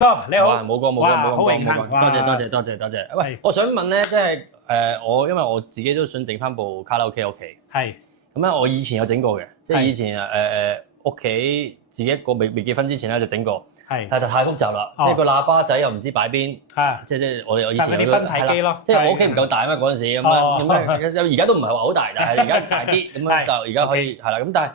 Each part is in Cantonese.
你好，冇講，好榮幸，多謝。喂，我想問咧，即係因為我自己都想整翻部卡拉 OK 屋企。係。咁咧，我以前有整過嘅，即係以前屋企自己一個未結婚之前咧就整過。係。但係太複雜啦，即係個喇叭仔又唔知擺邊。即係我以前有啲分體機咯。即係我屋企唔夠大啊嘛嗰陣時咁樣，而家都唔係話好大，但係而家大啲咁樣就而家可以係啦。咁但係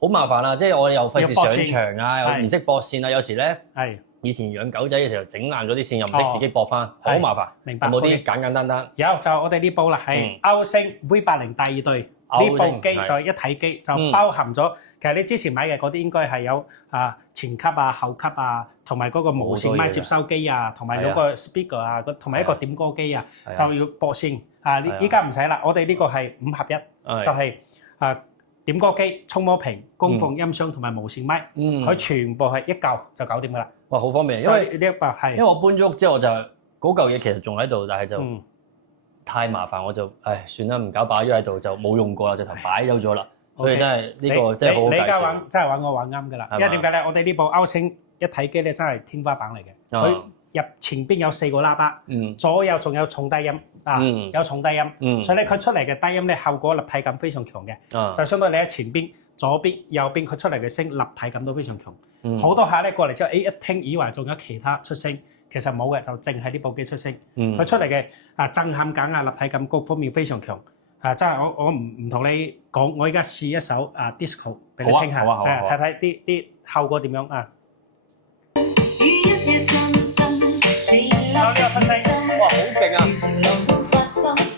好麻煩啦，即係我又費事上牆啊，又唔識駁線啊，有時咧。係。以前養狗仔嘅時候整爛咗啲線，又唔識自己駁翻，好麻煩。明白。有冇啲簡單？有，就我哋呢部啦，係歐星 V80第二代呢部機就一體機，就包含咗。其實你之前買嘅嗰啲應該係有前級啊、後級啊，同埋嗰個無線麥接收機啊，同埋兩個 speaker 啊，同埋一個點歌機啊，就要駁線啊。依家唔使啦，我哋呢個係5合1，就係點歌機、觸摸屏、供奉音箱同埋無線麥，佢全部係一嚿就搞掂噶啦。哇，好方便，因為呢一把係，因為我搬咗屋之後就嗰嚿嘢其實仲喺度，但係就太麻煩，我就算啦，唔搞擺咗喺度就冇用過啦，直頭擺走咗啦。所以真係呢個真係好好介紹。你而家真係揾我玩啱噶啦，因為點解咧？我哋呢部歐星一體機咧真係天花板嚟嘅，佢入前邊有4個喇叭，左右仲有重低音有重低音，所以咧佢出嚟嘅低音咧效果立體感非常強嘅，就相當於你喺前邊、左邊、右邊佢出嚟嘅聲立體感都非常強。好多客咧過嚟之後，一聽以為仲有其他出聲，其實冇嘅，就淨係呢部機出聲。佢出嚟嘅震撼感啊、立體感各方面非常強。真係我唔同你講，我而家試一首disco 俾你聽下，睇睇啲效果點樣啊！呢個出聲，哇，好勁啊！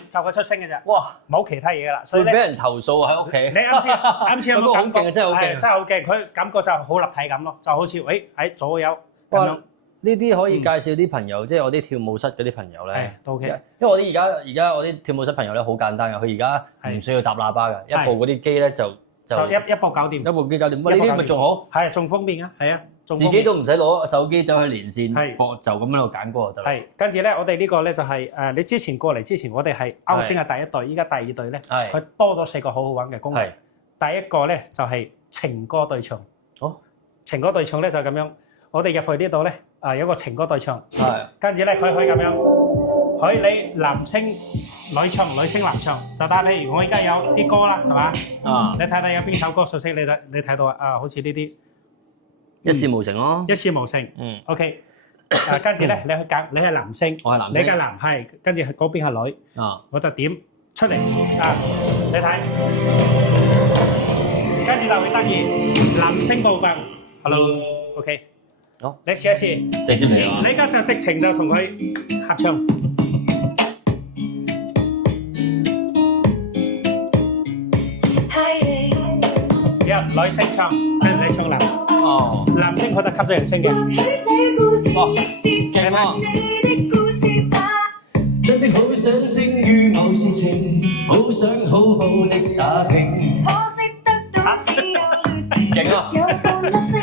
就佢出聲嘅啫，哇，冇其他嘢噶啦，所以咧俾人投訴喺屋企。你啱先有冇感覺？好勁啊，真係好勁，真係好勁！佢感覺就好立體感咯，就好似喺左右咁樣。呢啲可以介紹啲朋友，即係我啲跳舞室嗰啲朋友咧，都 OK。因為我啲而家我啲跳舞室朋友咧好簡單嘅，佢而家唔需要搭喇叭嘅，一部嗰啲機咧就一部搞掂，一部機搞掂。呢啲咪仲好？係仲方便啊，係啊，自己都唔使攞手機走去連線，播就咁喺度揀歌就得。係，跟住咧，我哋呢個咧就係你之前過嚟之前，我哋係歐星係第一代，依家第二代咧，佢多咗4個好好玩嘅功能。第一個咧就係情歌對唱。哦，情歌對唱咧就咁樣，我哋入去呢度咧。有個情歌對唱，跟住咧佢可以咁樣，可以你男聲女唱，女聲男唱，就打譬如我而家有啲歌啦，係嘛？你睇睇有邊首歌熟悉？你睇到好似呢啲一事無成咯，一事無成。OK。跟住咧，你去揀，你係男聲，我係男聲，你嘅男係，跟住嗰邊係女，我就點出嚟你睇，跟住就會得意男聲部分 ，Hello，OK。好，你試一試，直接嚟啊！你而家就直情就同佢合唱，女聲唱，跟住你唱男，男聲佢就吸咗人聲嘅，勁啊！真的好想精於某事情，好想好好的打拼，可惜得到只有劣有半粒星。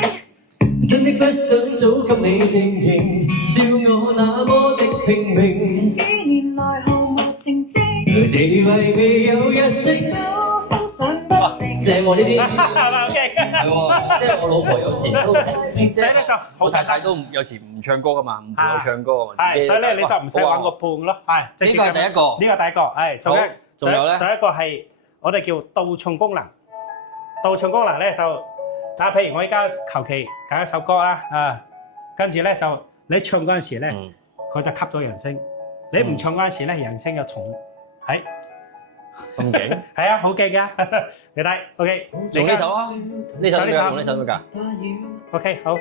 真的不想早給你定型，笑我那麼的拼命。幾年來毫無成績，地位未有一息，都封賞不成。正喎呢啲，係嘛？係喎，即係我老婆有時都，所以咧就我太太都有時唔唱歌噶嘛，唔陪我唱歌。係，所以咧你就唔使玩個伴咯。係，呢個係第一個，呢個第一個，係，仲有咧，仲有一個係我哋叫倒唱功能。倒唱功能咧就。但係譬如我而家求其揀一首歌啦，跟住咧就你唱嗰陣時咧，佢就吸咗人聲；你唔唱嗰陣時咧，人聲又重。係咁勁，係啊，好勁噶！你睇 ，OK， 用呢首啊，呢首用呢首得㗎。OK， 好，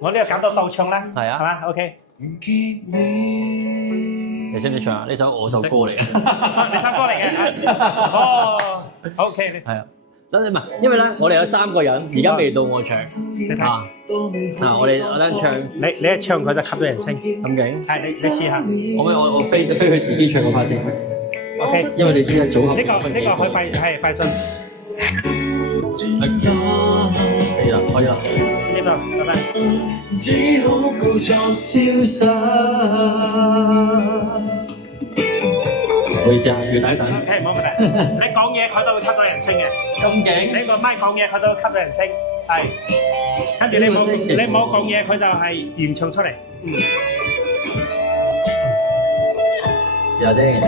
我呢個揀到倒唱啦，係啊，係嘛 ？OK， 你識唔識唱啊？呢首我首歌嚟嘅，你首歌嚟嘅。哦 ，OK， 係啊。等你唔係，因為咧，我哋有3個人，而家未到我唱。你睇我等唱，你一唱佢就吸咗人聲，咁勁。係你試下。我飛佢自己唱嗰 part 先。OK， 因為你知啦，組合。呢個可以快進。可以啦，可以啦。呢度，拜拜。只好故作瀟灑。唔好意思啊，要等一等。OK， 冇問題。你講嘢佢都會吸到人聲嘅。咁勁？你個咪講嘢佢都吸到人聲，係。跟住你冇講嘢，佢就係原唱出嚟。試下先。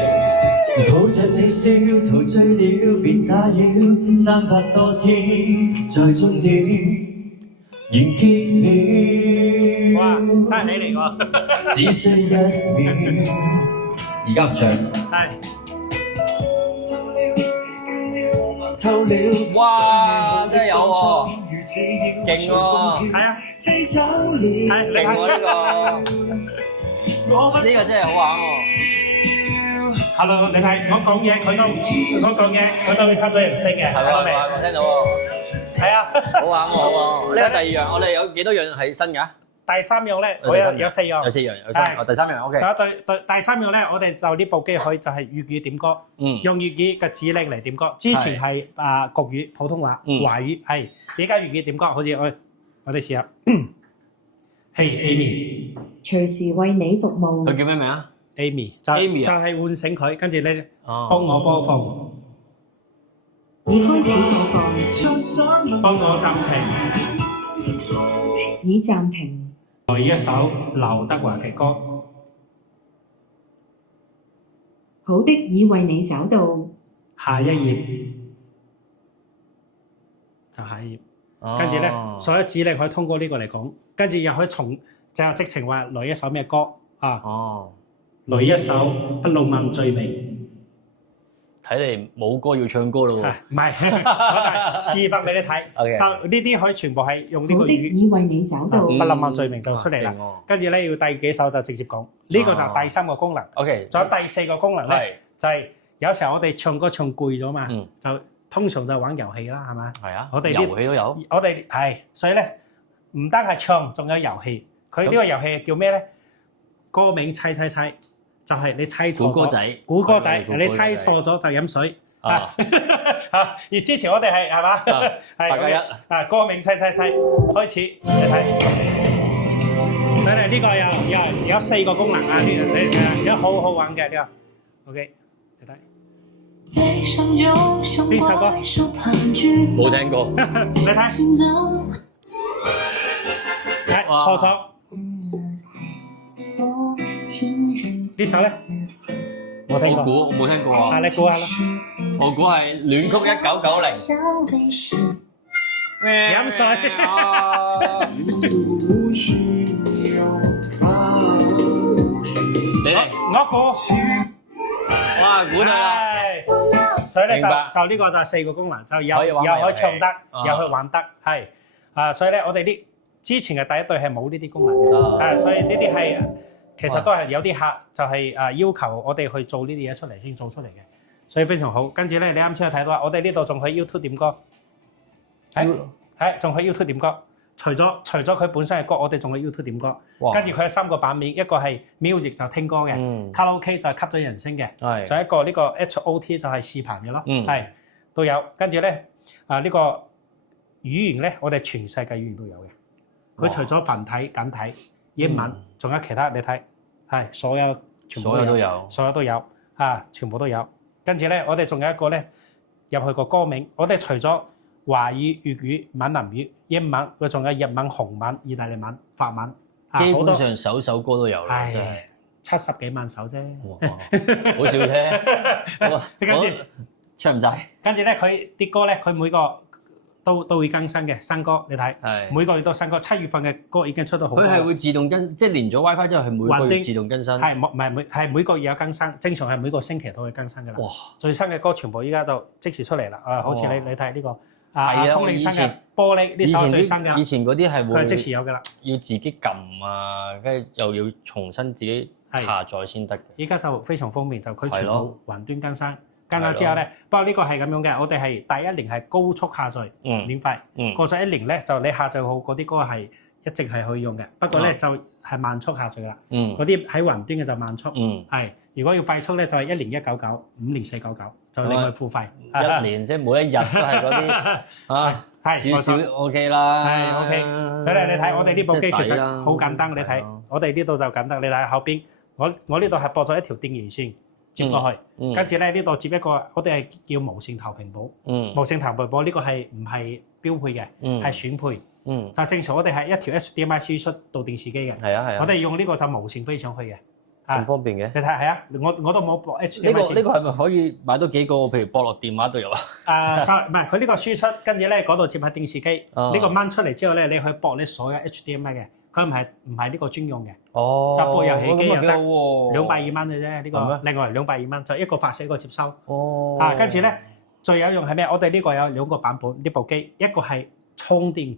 抱着你笑，陶醉了，別打擾，300多天，在終點完結了。哇，真係你嚟喎！只需1秒。而家唔唱。係。透了，哇，真係有喎，勁喎。係啊。係勁喎呢個真係好玩喎。Hello，你睇我講嘢，佢都會吸到人聲嘅，係咪？我聽到喎。係啊，好玩喎，好喎。呢個第二樣，我哋有幾多樣係新嘅？第3樣咧，我有4樣。有4樣，有3樣。第3樣 OK。仲有第3樣咧，我哋就呢部機可以就係粵語點歌，用粵語嘅指令嚟點歌。之前係國語、普通話、華語，係而家粵語點歌，好似我哋試下。Hey Amy，隨時為你服務。佢叫咩名啊？ Amy 就係喚醒佢，跟住咧幫我播放，已開始播放，幫我暫停，已暫停。來一首劉德華嘅歌。好的，已為你找到。下一頁，就下一頁，跟住咧所有指令可以通過呢個嚟講，跟住又可以就直情話來一首咩歌啊？來一首不浪漫罪名。睇嚟冇歌要唱歌咯喎。唔係，我就係示範俾你睇。就呢啲可以全部係用呢個好的，已為你找到。不浪漫罪名就出嚟啦。跟住咧要第幾首就直接講。呢個就係第3個功能。OK。仲有第4個功能咧，就係有時候我哋唱歌唱攰咗嘛，就通常就玩遊戲啦，係咪？係啊。我哋遊戲都有。我哋係，所以咧唔單係唱，仲有遊戲。佢呢個遊戲叫咩咧？歌名猜，就係你猜錯咗。估歌仔，你猜錯咗就飲水。而之前我哋係嘛？大家一。歌名猜，開始你睇。所以呢個有4個功能啊！你好好玩嘅呢個。OK， 你睇。邊首歌？冇聽過。你睇。錯咗。呢首咧，我聽過。我冇聽過啊。你估下啦。我估係戀曲1990。飲水。我估。哇，估到啦。所以咧就呢個就係4個功能，就又可以唱得，又可以玩得，係所以咧我哋啲之前嘅第一隊係冇呢啲功能嘅，所以呢啲係其實都係有啲客就係要求我哋去做呢啲嘢出嚟先做出嚟嘅，所以非常好。跟住咧你啱先有睇到我哋呢度仲可以 YouTube 點歌，係仲可以 YouTube 點歌。除咗佢本身嘅歌，我哋仲可以 YouTube 點歌。跟住佢有3個版面，一個係 music 就聽歌嘅，卡拉 OK 就係吸咗人聲嘅，仲有一個呢個 HOT 就係視頻嘅咯，係都有。跟住咧呢個語言咧，我哋全世界語言都有嘅。佢除咗繁體、簡體、英文，仲有其他你睇，係所有全部都有，所有都有全部都有。跟住咧，我哋仲有一個咧入去個歌名，我哋除咗華語、粵語、閩南語、英文，佢仲有日文、韓文、意大利文、法文，基本上首歌都有啦，真係70幾萬首啫，好少聽。跟住唱唔晒。跟住咧，佢啲歌咧，佢每個都會更新嘅新歌，你睇，每個月都新歌。7月份嘅歌已經出到好多。佢係會自動更，即係連咗 WiFi 之後係每個月自動更新。係每個月有更新，正常係每個星期都會更新㗎啦。哇！最新嘅歌全部依家就即時出嚟啦。好似你睇呢個。通靈新嘅玻璃呢首最新嘅，以前嗰啲係會即時有㗎啦，要自己撳啊，跟住又要重新自己下載先得嘅。依家就非常方便，就佢全部雲端更新，更新之後咧，不過呢個係咁樣嘅，我哋係第一年係高速下載，免費，過咗1年咧就你下載好嗰啲歌係一直係可以用嘅，不過咧就係慢速下載㗎啦，嗰啲喺雲端嘅就慢速，係如果要快速咧就係1年199，5年499。就另外付費，1年即係每一日都係嗰啲少少 OK 啦，係 OK。所以你睇我哋呢部機其實好簡單，你睇我哋呢度就簡單，你睇後邊，我呢度係駁咗一條電源線，接過去，跟住咧呢度接一個，我哋係叫無線投屏寶。無線投屏寶呢個係唔係標配嘅，係選配。就正常我哋係一條 HDMI 輸出到電視機嘅。係啊係啊。我哋用呢個就無線飛上去嘅。咁方便嘅。你睇係啊，我都冇駁 HDMI 線。呢個係咪可以買多幾個？譬如駁落電話度有啊？唔係佢呢個輸出，跟住咧嗰度接喺電視機。呢個掹出嚟之後咧，你可以駁你所有 HDMI 嘅。佢唔係呢個專用嘅。就播遊戲機又得，220蚊嘅啫。呢個另外220蚊，就一個發射一個接收。跟住咧最有用係咩？我哋呢個有2個版本，呢部機一個係充電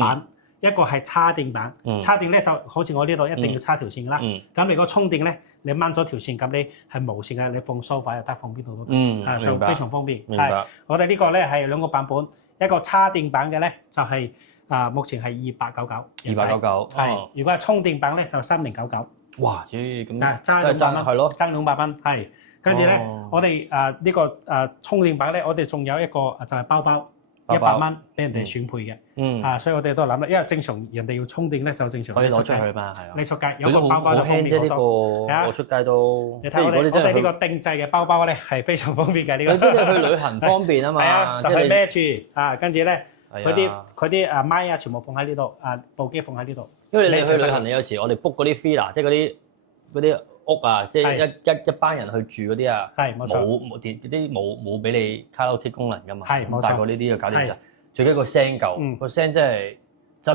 版，一個係插電版。插電咧就好似我呢度一定要插條線㗎啦。咁如果充電咧，你掹咗條線，咁你係無線嘅，你放梳化又得，放邊度都得。就非常方便。係我哋呢個咧係2個版本，一個插電版嘅咧就係。目前係299。299。係，如果係充電版咧就3099。哇！咁爭200蚊，係咯，爭200蚊。係，跟住咧，我哋呢個充電版咧，我哋仲有一個就係包100蚊俾人哋選配嘅。所以我哋都諗啦，因為正常人哋要充電咧，就正常可以攞出去嘛，係啊。你出街有個包包就方便好多。我出街都。你睇我哋呢個定製嘅包包咧係非常方便嘅呢個。即係去旅行方便啊嘛。係啊，就係孭住跟住咧。佢啲咪全部放喺呢度，部機放喺呢度。因為你去旅行，你有時我哋 book 嗰啲 villa，即係嗰啲屋啊，即係一班人去住嗰啲啊，冇錯，冇俾你卡拉 OK 功能㗎嘛。係冇錯。大過呢啲就搞掂晒。最緊個聲夠，個聲真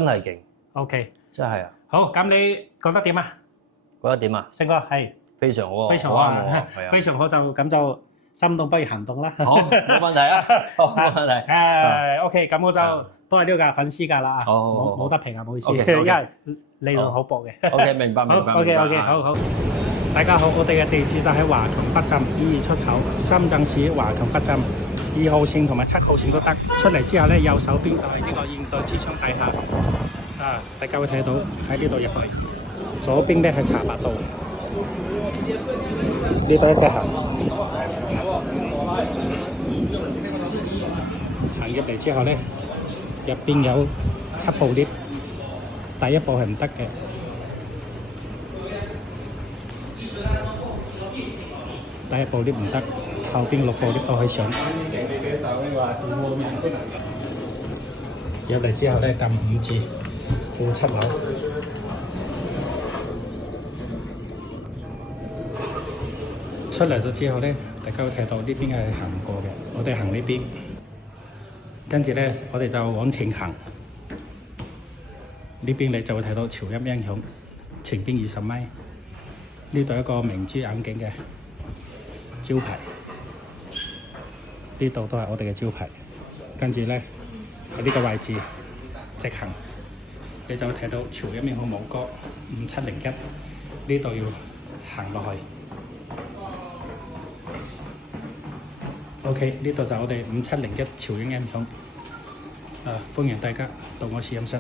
係勁。OK， 真係啊。好，咁你覺得點啊？覺得點啊？勝哥係非常好，非常好，非常好就咁就。心動不如行動啦！好，冇問題啊，冇問題。OK，咁我就都係呢個粉絲價啦，冇得評啊，唔好意思，因為利潤好薄嘅。OK，明白。OK，好。大家好，我哋嘅地址就喺華強北站22出口，深圳市華強北站2號線同埋7號線都得。出嚟之後咧，右手邊就係呢個現代之窗大廈，大家會睇到喺呢度入去。左邊咧係茶百道，呢度一隻行。行入嚟之後咧，入邊有7部 lift，第一部係唔得嘅，第一部 lift 唔得，後邊6部 lift 都可以上。入嚟之後咧，撳5字，負7樓。出嚟咗之後咧，大家會睇到呢邊係行過嘅，我哋行呢邊，跟住咧我哋就往前行，呢邊你就會睇到潮音音響，前邊20米，呢度一個明珠眼鏡嘅招牌，呢度都係我哋嘅招牌，跟住咧喺呢個位置直行，你就會睇到潮音音響冇歌5701，呢度要行落去。OK， 呢度就我哋5701潮音音響，歡迎大家到我試音室。